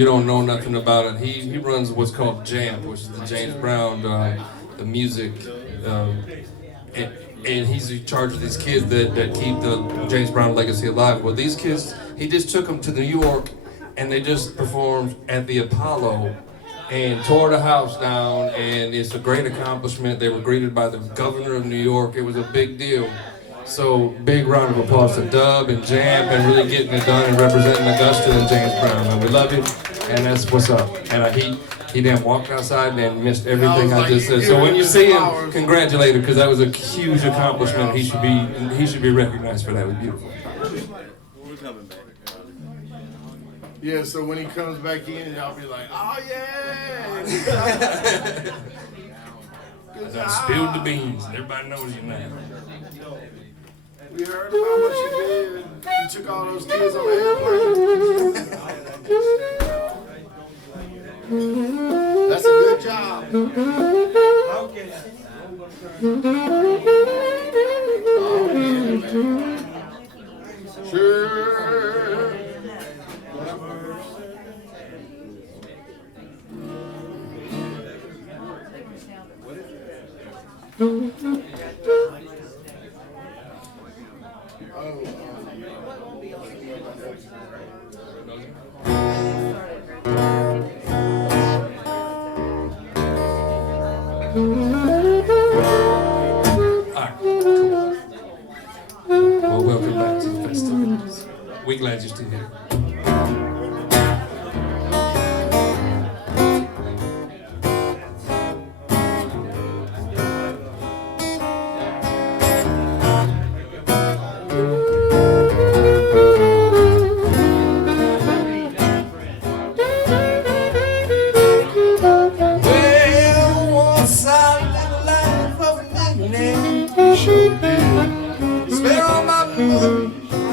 you don't know nothing about it, he runs what's called JAMP, which is the James Brown, the music, and, and he's in charge of these kids that keep the James Brown legacy alive. Well, these kids, he just took them to New York, and they just performed at the Apollo and tore the house down, and it's a great accomplishment. They were greeted by the governor of New York. It was a big deal. So big round of applause to Dub and Jamp and really getting it done and representing Augusta and James Brown. Man, we love you, and that's what's up. And he then walked outside and missed everything I just said. So when you see him, congratulate him, because that was a huge accomplishment. He should be recognized for that. It was beautiful. Yeah, so when he comes back in, y'all be like, oh yeah! I done spilled the beans. Everybody knows you now. We heard about what you did. You took all those kids on the airplane. That's a good job. Okay. Oh, yeah, man. Sure. Well, welcome back to the festivities. We're glad you're still here.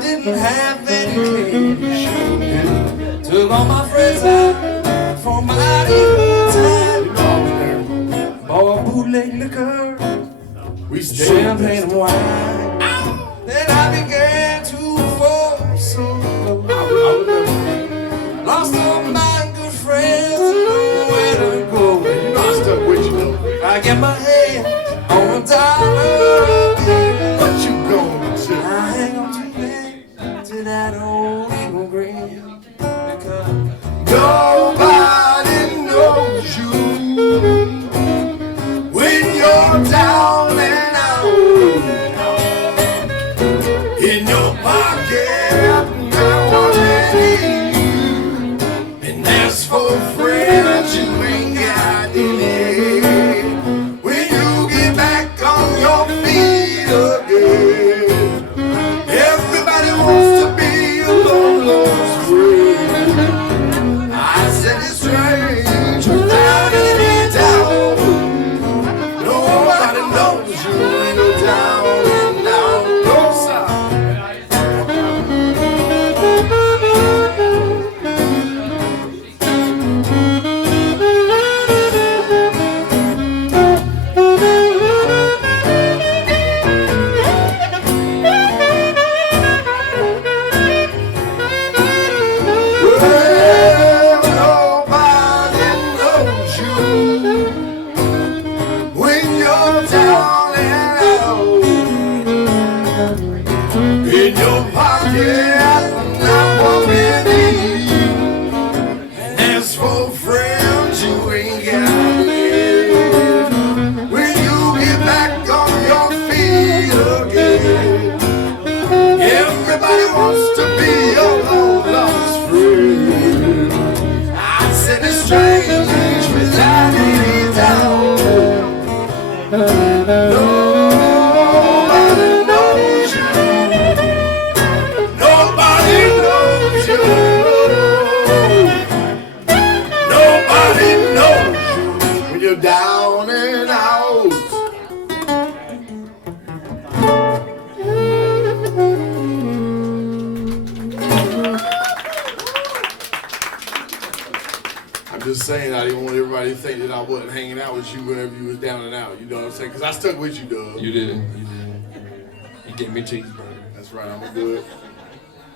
Didn't have any cash. Took all my friends out for my time. Bought bootleg liquor, champagne and wine. Then I began to fall so low. Lost all my good friends, nowhere to go. You know I stuck with you. I get my head on a dollar. What you gonna do? I hang on to that old Eagle Green, because nobody knows you when you're down and out. In your pocket, now I'm and as for friends, you ain't got any. When you get back on your feet again, everybody wants to be a lost friend. I said it's strange, without any doubt. Nobody knows you when you're down and out. No side. In your pocket, now what we need. As for friends, you ain't got it. When you get back on your feet again, everybody wants to be your long lost friend. I said it's strange without any doubt. Down and out. I'm just saying, I didn't want everybody to think that I wasn't hanging out with you whenever you was down and out. You know what I'm saying? Because I stuck with you, Doug. you did. You gave me a cheeseburger. That's right, I'm good.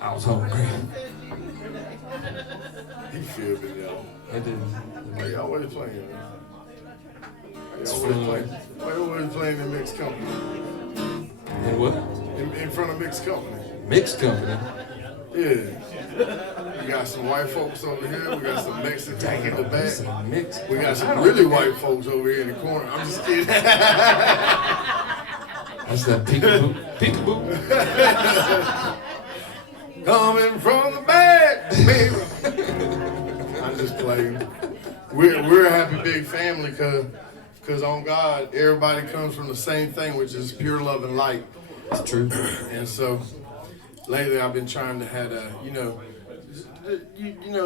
I was hungry. He filled it out. I did. Why you always playing, man? It's Why you always playing in mixed company? And what? In front of mixed company. Mixed company. Yeah. We got some white folks over here. We got some Mexicans in the back. Mixed. We got some really white folks over here in the corner. I'm just kidding. That's that peekaboo. Peekaboo. Coming from the back, baby. I'm just playing. We're a happy big family because on God, everybody comes from the same thing, which is pure love and light. It's true. And so lately I've been trying to have a,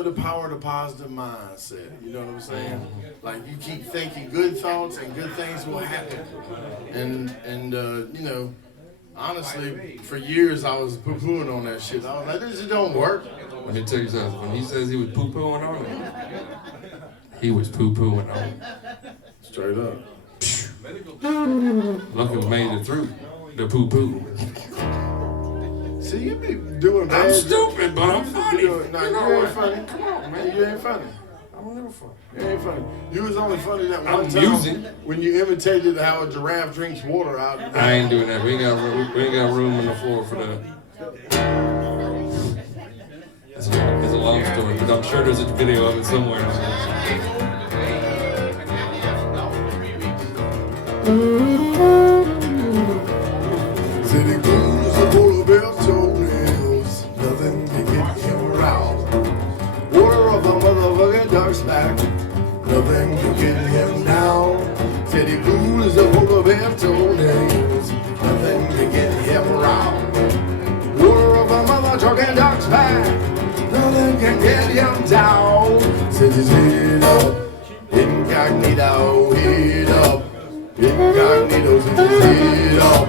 the power of the positive mindset. You know what I'm saying? Like you keep thinking good thoughts and good things will happen. And honestly, for years I was poo-pooing on that shit. I was like, this shit don't work. Let me tell you something. When he says he was poo-pooing on it, he was poo-pooing on it. Straight up. Lucky we made it through the poo-poo. See, you be doing bad. I'm stupid, but I'm funny. No, you ain't funny. Come on, man. You ain't funny. I'm never funny. You ain't funny. You was only funny that one I'm time amusing. when you imitated how a giraffe drinks water out. I ain't doing that. We ain't got room on the floor for that. It's a long story, but I'm sure there's a video of it somewhere. City blues, a polar bear's toenails, nothing to get him around. Water off a motherfucking duck's back, nothing to get him down. City blues, a polar bear's toenails, nothing to get him around. Water off a motherfucking duck's back, nothing can get him down. City's head up, incognito, head up. Incognito, city's head up.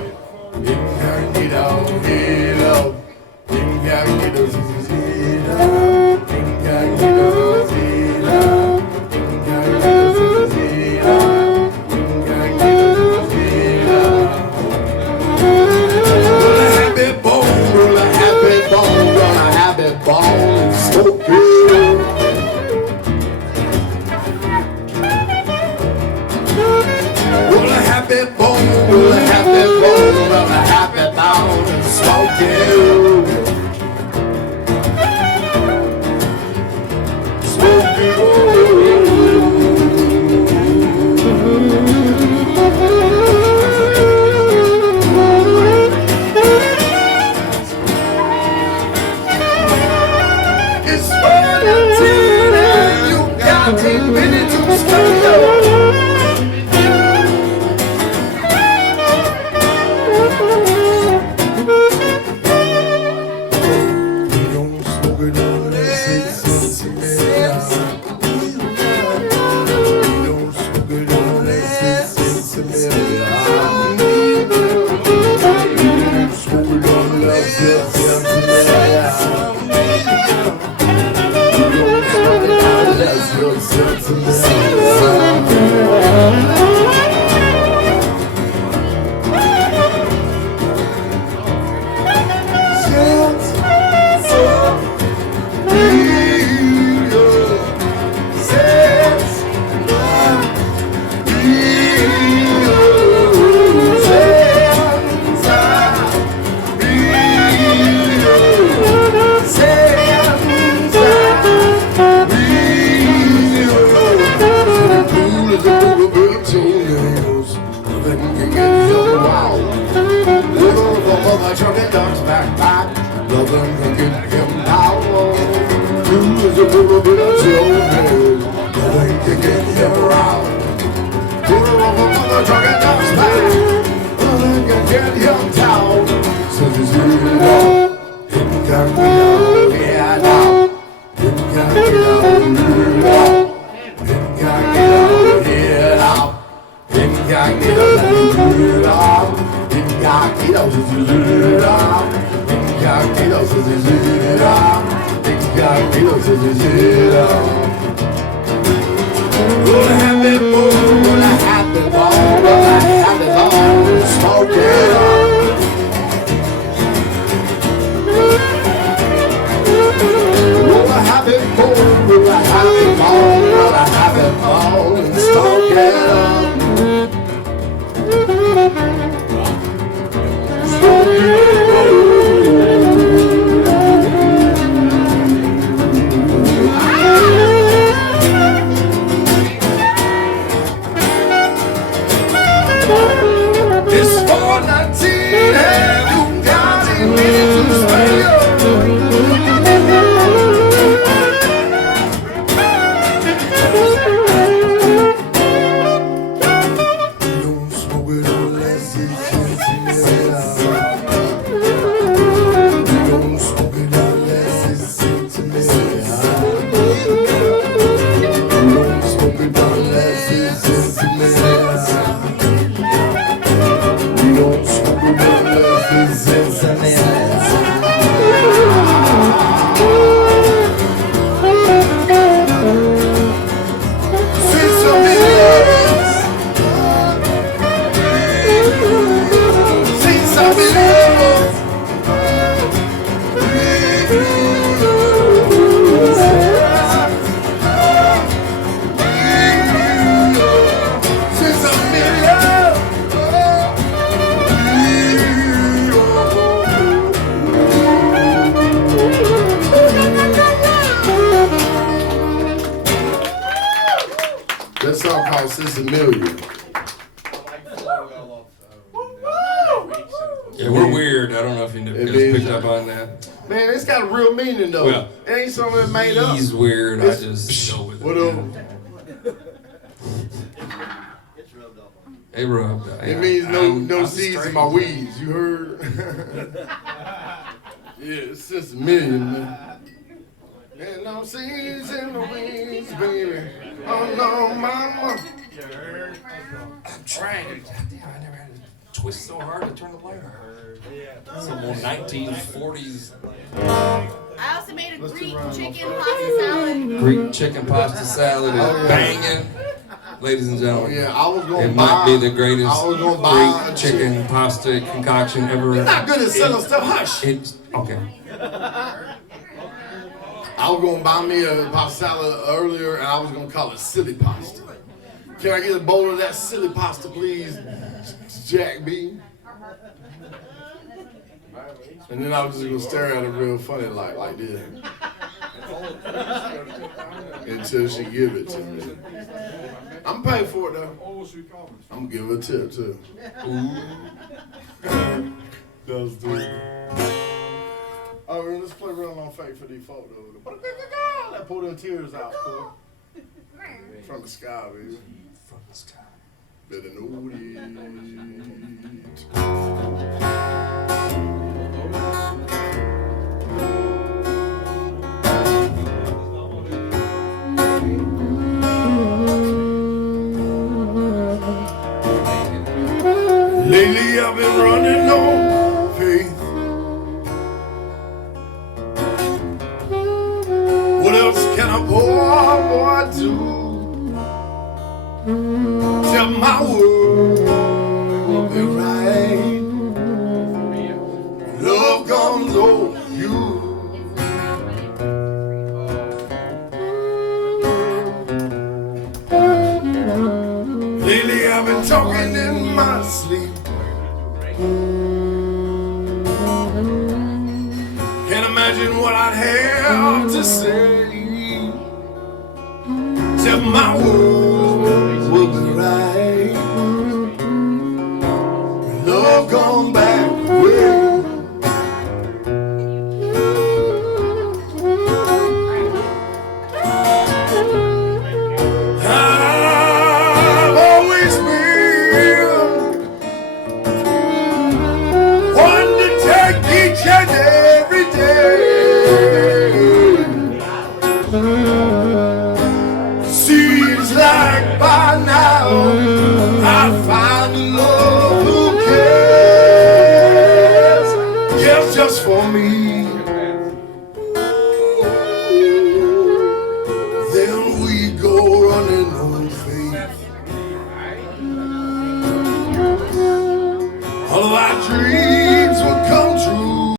Incognito, head up. Incognito, city's head up. Incognito, city's head up. Incognito, city's head up. Incognito, city's head up. Well, a happy bone, well, a happy bone, well, a happy bone, smoke it. Well, a happy bone, well, a happy bone, well, a happy bone, and smoke it. Smoke it. It's funny, you got 10 minutes to stay up. That song called Sister Million. Yeah, we're weird. I don't know if you guys picked up on that. Man, it's got a real meaning though. Well, it ain't something that made up. He's weird. I just go with it. What up? It rubbed. It means no seeds in my weeds. You heard? Yeah, it's just a million, man. And no seeds in the weeds, baby. Oh no, mama. I'm trying. Damn, I never had to twist so hard to turn the light on. Some more 1940s. I also made a Greek chicken pasta salad. Greek chicken pasta salad is banging. Ladies and gentlemen, Yeah, I was gonna it might be the greatest I was gonna buy Greek chicken pasta concoction ever. You're not good at selling stuff. Hush. It's okay. I was gonna buy me a pasta salad earlier, and I was gonna call it silly pasta. Can I get a bowl of that silly pasta, please, Jack B? And then I was just gonna stare at her real funny, like this, until she give it to me. I'm paying for it though. I'm gonna give her a tip too. That's the. Oh, let's play real on fake for default though. That pull them tears out, fool. From the sky, baby. From the sky. Better know Lately I've been running on faith. What else can a poor boy do? Tell my world will be right. Love comes over you. Lately I've been talking in my sleep. Can't imagine what I'd have to say. Tell my world will be right. Love gone back.